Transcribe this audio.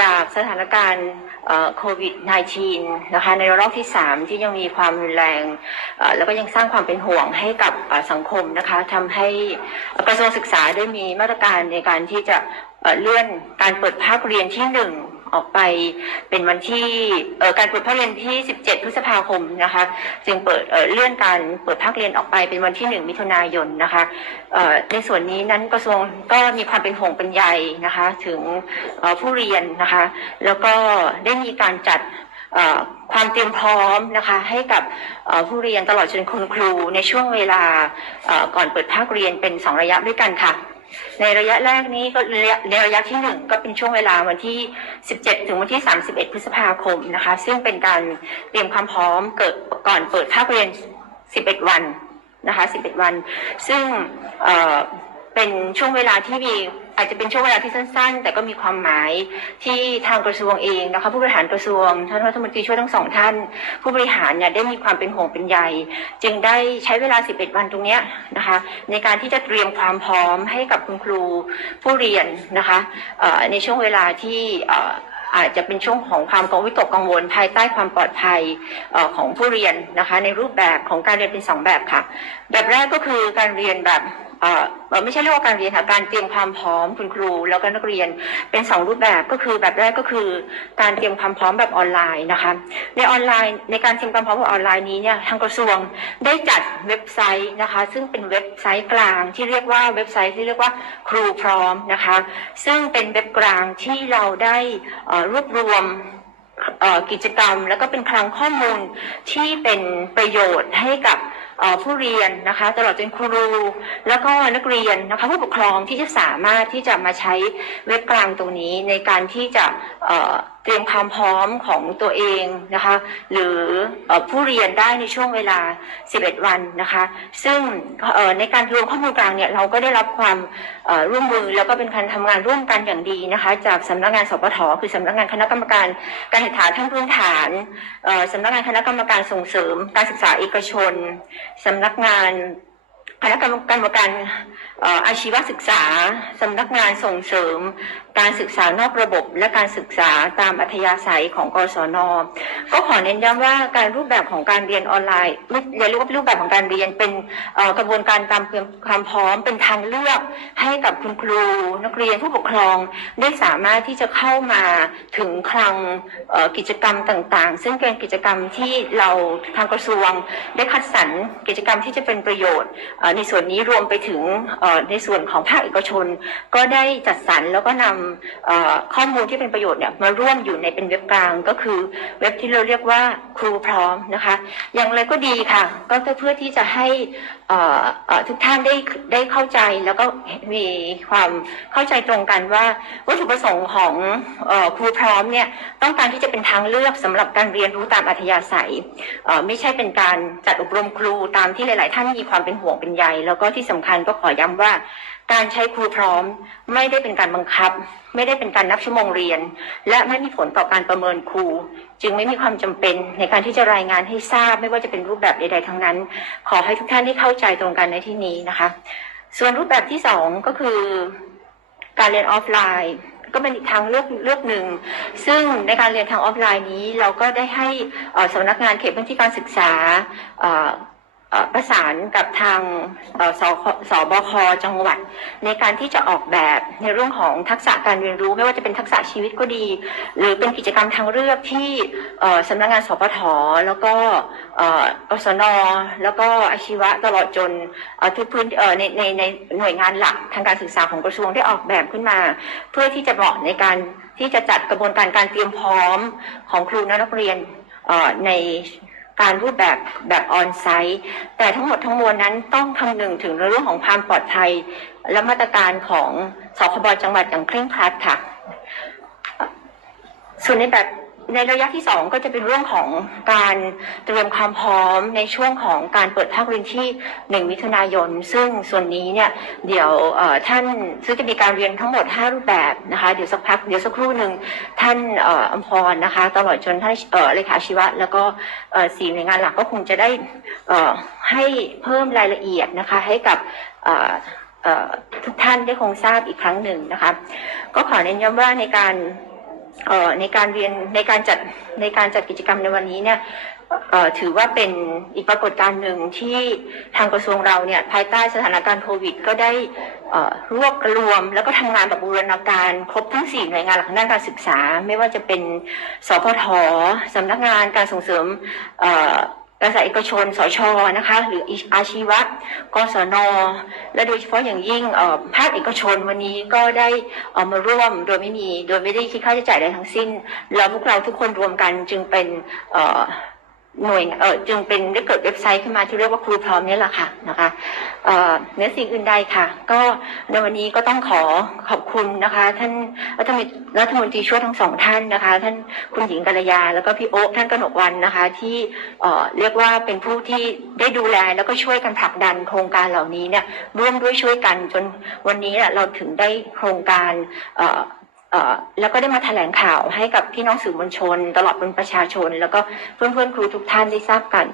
จากสถานการณ์โควิด -19 นะคะในรอบที่ 3 ที่ยังมีความรุนแรง แล้วก็ยังสร้างความเป็นห่วงให้กับสังคมนะคะทำให้กระทรวงศึกษาได้มีมาตรการในการที่จะ เลื่อนการเปิดภาคเรียนที่1ออกไปเป็นวันที่การเปิดภาคเรียนที่ 17 พฤษภาคมนะคะ จึงเปิดเเลื่อนการเปิดภาคเรียนออกไปเป็นวันที่ 1 มิถุนายนนะคะในส่วนนี้นั้นกระทรวงก็มีความเป็นห่วงเป็นใยนะคะ ถึงผู้เรียนนะคะ แล้วก็ได้มีการจัดความเตรียมพร้อมนะคะให้กับผู้เรียนตลอดจนคุณครูในช่วงเวลาก่อนเปิดภาคเรียนเป็นสองระยะด้วยกันค่ะ ในระยะแรกนี้ก็ระยะในระยะที่หนึ่งก็เป็นช่วงเวลาวันที่ 17 ถึงวันที่ 31 พฤษภาคมนะคะ ซึ่งเป็นการเตรียมความพร้อมเกิดก่อนเปิดภาคเรียน 11 วันนะคะ 11 วัน ซึ่งเเป็นช่วงเวลาที่มี อาจจะเป็นช่วงเวลาที่สั้น ๆ แต่ก็มีความหมายที่ทางกระทรวงเองนะคะผู้บริหารกระทรวงท่านรัฐมนตรีช่วยทั้งสองท่าน ผู้บริหารเนี่ยได้มีความเป็นห่วงเป็นใยจึงได้ใช้เวลา 11 วันตรงเนี้ยนะคะ ในการที่จะเตรียมความพร้อมให้กับคุณครูผู้เรียนนะคะในช่วงเวลาที่อาจจะเป็นช่วงของความกังวลวิตกกังวล ภายใต้ความปลอดภัยออของผู้เรียนนะคะ ในรูปแบบของการเรียนเป็นสองแบบค่ะ แบบแรกก็คือการเรียนแบบ เออไม่ใช่เรียกว่าการเรียนค่ะการเตรียมความพร้อมคุณครู แล้วก็นักเรียนเป็นสองรูปแบบก็คือแบบแรกก็คือ การเตรียมความพร้อมแบบออนไลน์นะคะ ในออนไลน์ในการเตรียมความพร้อมแบบออนไลน์นี้เนี่ยทางกระทรวงได้จัดเว็บไซต์นะคะ ซึ่งเป็นเว็บไซต์กลางที่เรียกว่าเว็บไซต์ที่เรียกว่าครูพร้อมนะคะ ซึ่งเป็นเว็บกลางที่เราได้รวบรวมกิจกรรม แล้วก็เป็นคลังข้อมูลที่เป็นประโยชน์ให้กับ ผู้เรียนนะคะตลอดจนครู แล้วก็นักเรียนนะคะผู้ปกครองที่จะสามารถที่จะมาใช้เว็บกลางตรงนี้ในการที่จะเตรียมความพร้อมของตัวเองนะคะ หรือผู้เรียนได้ในช่วงเวลา 11 วันนะคะ ซึ่งในการรวมข้อมูลกลางเนี่ยเราก็ได้รับความร่วมมือแล้วก็เป็นการทำงานร่วมกันอย่างดีนะคะ จากสำนักงานสปทคือสำนักงานคณะกรรมการการศึกษาทั้งพื้นฐานสำนักงานคณะกรรมการส่งเสริม การศึกษาเอกชนสำนักงาน คณะกรรมการการอาชีวศึกษาสำนักงานส่งเสริม การศึกษานอกระบบ และการศึกษาตามอัธยาศัยของกศน ก็ขอเน้นย้ำว่าการรูปแบบของการเรียนออนไลน์ไม่อย่าเรียกว่ารูปแบบของการเรียนเป็นกระบวนการตามความพร้อมเป็นทางเลือกให้กับคุณครู นักเรียนผู้ปกครอง ได้สามารถที่จะเข้ามาถึงคลังกิจกรรมต่างๆ ซึ่งเป็นกิจกรรมที่เราทางกระทรวงได้คัดสรรกิจกรรมที่จะเป็นประโยชน์เในส่วนนี้รวมไปถึงในส่วนของภาคเอกชน ก็ได้จัดสรรแล้วก็นำข้อมูลที่เป็นประโยชน์เนี่ยมาร่วมอยู่ในเป็นเว็บกลางก็คือเว็บที่เราเรียกว่า รูพร้อมนะคะ อย่างไรก็ดีค่ะ ก็เพื่อที่จะให้ทุกท่านได้ได้เข้าใจแล้วก็มีความเข้าใจตรงกันว่าวัตถุประสงค์ของอครูพร้อมเนี่ยต้องการที่จะเป็นทางเลือกสำหรับการเรียนรู้ตามอัธยาศัยไม่ใช่เป็นการจัดอบรมครูตามที่หลาย ๆ ท่านมีความเป็นห่วงเป็นใยแล้วก็ที่สำคัญก็ขอย้ำว่า การใช้ครูพร้อมไม่ได้เป็นการบังคับ ไม่ได้เป็นการนับชั่วโมงเรียน และไม่มีผลต่อการประเมินครู จึงไม่มีความจำเป็นในการที่จะรายงานให้ทราบ ไม่ว่าจะเป็นรูปแบบใด ๆ ทั้งนั้น ขอให้ทุกท่านได้เข้าใจตรงกันในที่นี้นะคะ ส่วนรูปแบบที่สองก็คือการเรียนออฟไลน์ก็เป็นอีกทางเลือกเลือกหนึ่ง ซึ่งในการเรียนทางออฟไลน์นี้ เราก็ได้ให้สำนักงานเขตพื้นที่การศึกษา ประสานกับทางสสบคจังหวัด ในการที่จะออกแบบในเรื่องของทักษะการเรียนรู้ ไม่ว่าจะเป็นทักษะชีวิตก็ดี หรือเป็นกิจกรรมทางเลือกที่สำนักงานสปทแล้วก็อ่อกศนแล้วก็อาชีวะตลอดจนทุกพื้นในในในหน่วยงานหลักทางการศึกษาของกระทรวงได้ออกแบบขึ้นมา เพื่อที่จะเหมาะในการที่จะจัดกระบวนการการเตรียมพร้อมของครูและนักเรียนใน การรูปแบบแบบออนไซต์แต่ทั้งหมดทั้งมวลนั้นต้องคำนึงถึงเรื่องของความปลอดภัย และมาตรการของสคบจังหวัดอย่างเคร่งครัดค่ะส่วนในแบบ ในระยะที่สองก็จะเป็นเรื่องของการเตรียมความพร้อมในช่วงของการเปิดภาคเรียนที่หนึ่งมิถุนายน ซึ่งส่วนนี้เนี่ยเดี๋ยวท่านซึ่งจะมีการเรียนทั้งหมด 5 รูปแบบนะคะเดี๋ยวสักพักเดี๋ยวสักครู่หนึ่งท่านอ่ออมพรนะคะ ตลอดจนท่านเลขาชีวะ แล้วก็สี่หน่วยงานหลักก็คงจะได้ให้เพิ่มรายละเอียดนะคะให้กับทุกท่านได้คงทราบอีกครั้งหนึ่งนะคะ ก็ขอเน้นย้ำว่าในการ ในการเรียนในการจัดในการจัดกิจกรรมในวันนี้เนี่ยถือว่าเป็นอีกปรากฏการณ์หนึ่งที่ทางกระทรวงเราเนี่ยภายใต้สถานการณ์โควิด ก็ได้รวบรวม แล้วก็ทำงานแบบบูรณาการ ครบทั้งสี่หน่วยงานหลักด้านการศึกษา ไม่ว่าจะเป็นสพทสำนักงานการส่งเสริม การศึกษาเอกชนสชนะคะ หรืออาชีวะกศน และโดยเฉพาะอย่างยิ่งภาคเอกชนวันนี้ก็ได้มาร่วมโดยไม่มีโดยไม่ได้คิดค่าใช้จ่ายใดทั้งสิ้น แล้วพวกเราทุกคนรวมกันจึงเป็นเหน่วยเออจึงเป็นได้เกิดเว็บไซต์ขึ้นมาที่เรียกว่าครูพร้อมนี่แหละค่ะนะคะเเนื้อสิ่งอื่นใดค่ะ ก็ในวันนี้ก็ต้องขอขอบคุณนะคะ ท่านรัฐมนตรีรัฐมนตรีช่วยทั้งสองท่านนะคะ ท่านคุณหญิงกัลยา แล้วก็พี่โอ๊คท่านกนกวันนะคะ ที่เเรียกว่าเป็นผู้ที่ได้ดูแลแล้วก็ช่วยกันผลักดันโครงการเหล่านี้เนี่ยร่วมด้วยช่วยกันจนวันนี้เนี่ยเราถึงได้โครงการเแล้วก็ได้มาแถลงข่าวให้กับพี่น้องสื่อมวลชน ตลอดจนประชาชน แล้วก็เพื่อนๆครูทุกท่านได้ทราบกัน